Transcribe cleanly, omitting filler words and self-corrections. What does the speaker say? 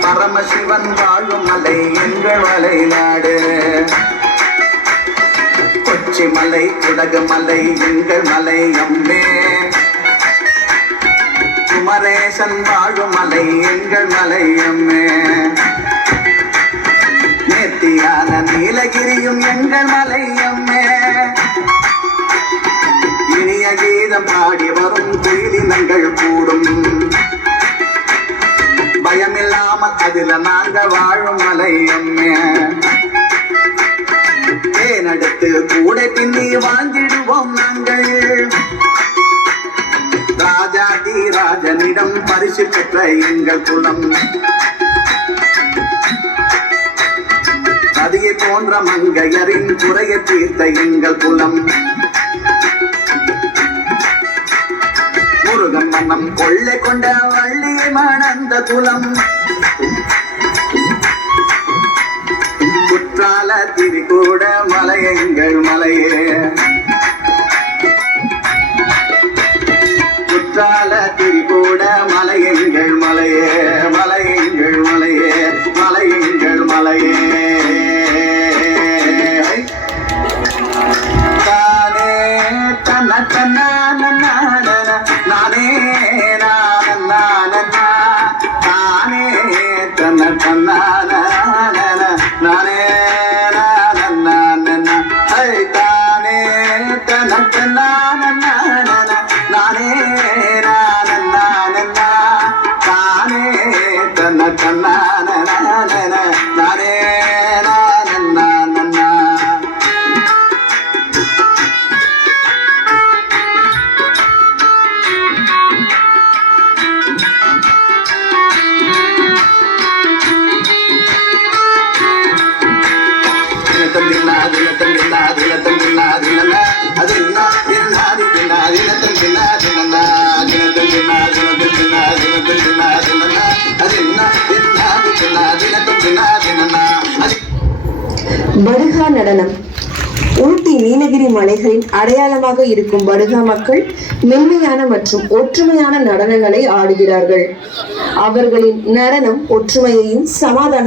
பரமசிவன் வாழும் மலை எங்கள் மலை நாடு. கொச்சி மலை குடகு மலை எங்கள் மலை அம்மே. குமரேசன் வாழும் மலை எங்கள் மலை அம்மே. நேர்த்தியான நீலகிரியும் எங்கள் மலை அம்மே. இனிய கீதம் பாடி வரும் குயிலினங்கள் கூடும். பயமில்லாமல் அதில நாங்க வாழும் மலை அம்மே. தேனெடுத்து கூடை பின்னி வாழ்ந்திடுவோம் நாங்கள். ராஜாதி ராஜனிடம் பரிசு பெற்ற எங்கள் குலம். நதியை போன்ற மங்கையரின் குறையை தீர்த்த எங்கள் குலம். முருகன் மன்னம் கொள்ளை கொண்ட வள்ளியை மணந்த குலம். குற்றால திரிகூட மலை எங்கள் மலையே. குற்றால திரிகூட மலை எங்கள் மலையே. மலை எங்கள் மலையே. மலை எங்கள் மலையே. தானே தன தன நானே நானே தானே தன தன நானே தானே தன தன நானே தானே தன தன நானே. படுகா நடனம். ஊட்டி நீலகிரி மலைகளின் அடையாளமாக இருக்கும் படுகா மக்கள் மென்மையான மற்றும் ஒற்றுமையான நடனங்களை ஆடுகிறார்கள். அவர்களின் நடனம் ஒற்றுமையையும் சமாதான